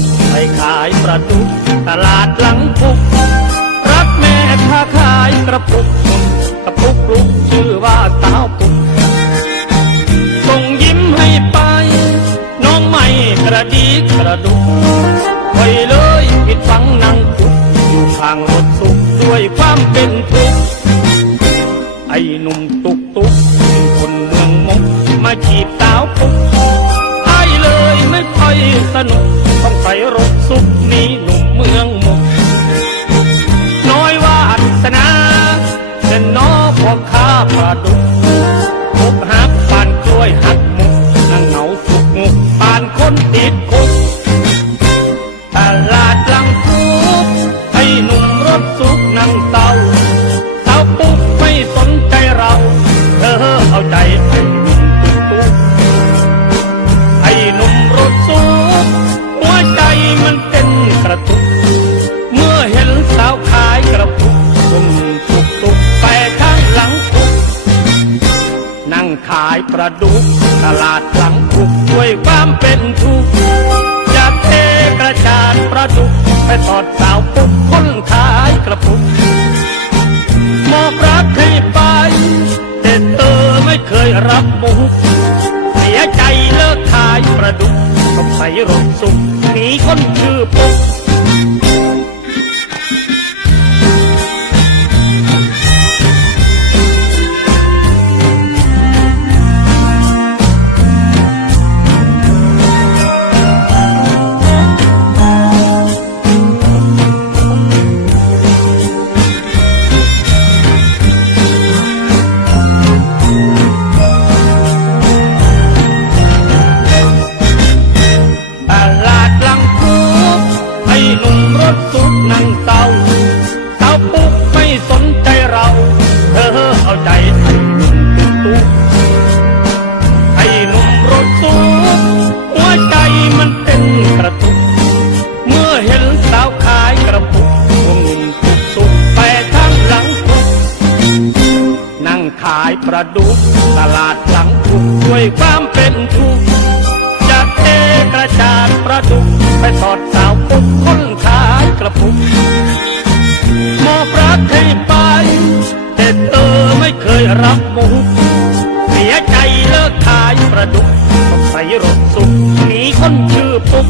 กไปขายประดุกตลาดหลังปุกรักแม่ค้าขายกระปุกกระปุกลุกชื่อว่าสาวปุกส่งยิ้มให้ไป น้องไม่กระดีกระดุกไว้เลยผิดฝังนั่งปุกอยู่ข้างรถสุกด้วยความเป็นทุกข์ไอ้หนุ่มตุกตุกคนเมืองมกมาจีบสาวปุกไอ้เลยไม่ค่อยสนุก ส่ร ปลาดุกตลาดหลังคุกด้วยความเป็นทุกข์จะเทกระจาดปลาดุกไปตอดสาวปุกคนขายกระปุกมอบรักให้ไปแต่เธอไม่เคยรับมุกเสียใจเลิกขายปลาดุกต้องใส่รถสุกหนีคน สนใจเรา เธอเอาใจไอ้หนุ่มตุ๊กตุ๊กไอ้หนุ่มรถสุกหัวใจมันเต้นกระตุก เมื่อเห็นสาวขายกระปุกพวกหนุ่มตุกตุกไปข้างหลังคุกนั่งขายปลาดุกตลาดหลังคุกด้วยความเป็นทุกข์จะเทกระจาดประดุกไปสอดสาวปุก สียใจเลิกขายประดุกต้องใส่รถสุกหนีคนชื่อปุ๊ก